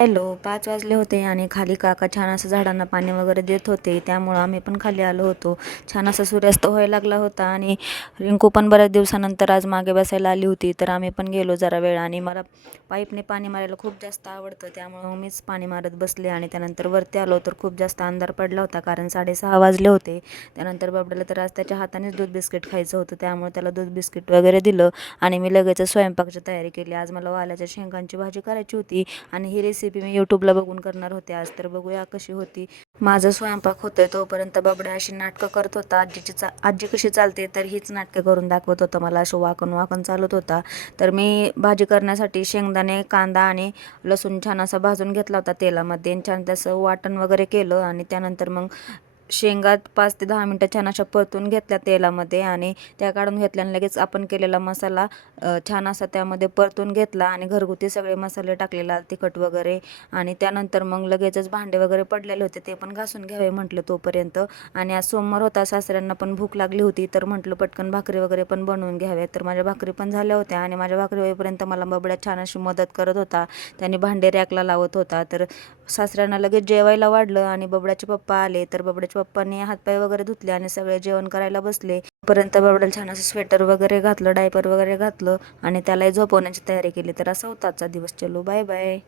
Hello, 5 वाजले होते आणि खाली काका छान असं झाडांना पाणी वगैरे देत होते. त्यामुळं आम्ही पण खाली आलो होतो. छान असा सूर्यास्त व्हायला लागला होता आणि रिंकू पण बऱ्याच दिवसानंतर आज मागे बसायला आली होती. तर आम्ही पण गेलो जरा वेळ आणि मला पाईपने पाणी मारायला खूप जास्त आवडतं. त्यामुळं मीच पाणी मारत बसले आणि त्यानंतर वरती आलो तर खूप जास्त अंधार पडला होता, कारण 6:30 वाजले होते. त्यानंतर बाबड्याला तर आज त्याच्या हातानेच दूध बिस्किट खायचं होतं, त्यामुळे त्याला दूध बिस्किट वगैरे दिलं आणि मी लगेच स्वयंपाकाची तयारी केली. आज मला वालाच्या शेंगांची भाजी करायची होती आणि ही रेसिपी मी यूट्यूबला बघून करणार होते आज. तर बघूया कशी होती. माझा स्वयंपाक होतोय तोपर्यंत बाबड्या अशी नाटकं करत होता. आजी कशी चालते तर हीच नाटकं करून दाखवत होतं मला. असं वाकून वाकून चालत होता. तर मी भाजी करण्यासाठी शेंगदाणे, कांदा आणि लसूण छान असा भाजून घेतला होता तेलामध्ये. छान त्याचं वाटण वगैरे केलं आणि त्यानंतर मग शेंगा 5 ते 10 मिनटं छान अशा परतून घेतल्या तेलामध्ये आणि त्या काढून घेतल्याने लगेच आपण केलेला मसाला छान असा त्यामध्ये परतून घेतला आणि घरगुती सगळे मसाले टाकले, लाल तिखट वगैरे. आणि त्यानंतर मग लगेचच भांडे वगैरे पडलेले होते, ते पण घासून घ्यावे म्हटलं तोपर्यंत. आणि आज सोमवार होता, सासऱ्यांना पण भूक लागली होती, तर म्हटलं पटकन भाकरी वगैरे पण बनवून घ्याव्या. तर माझ्या भाकरी पण झाल्या होत्या आणि माझ्या भाकरी होईपर्यंत मला बबड्या छान अशी मदत करत होता. त्याने भांडे रॅकला लावत होता. तर सासऱ्यांना लगेच जेवायला वाढलं आणि बबड्याचे पप्पा आले. तर बबड्याच्या पप्पांनी हातपाय वगैरे धुतले आणि सगळे जेवण करायला बसले. पर्यंत बबड्याला छान असं स्वेटर वगैरे घातलं, डायपर वगैरे घातलं आणि त्यालाही झोपवण्याची तयारी केली. तर असा होता आजचा दिवस. चलो बाय बाय.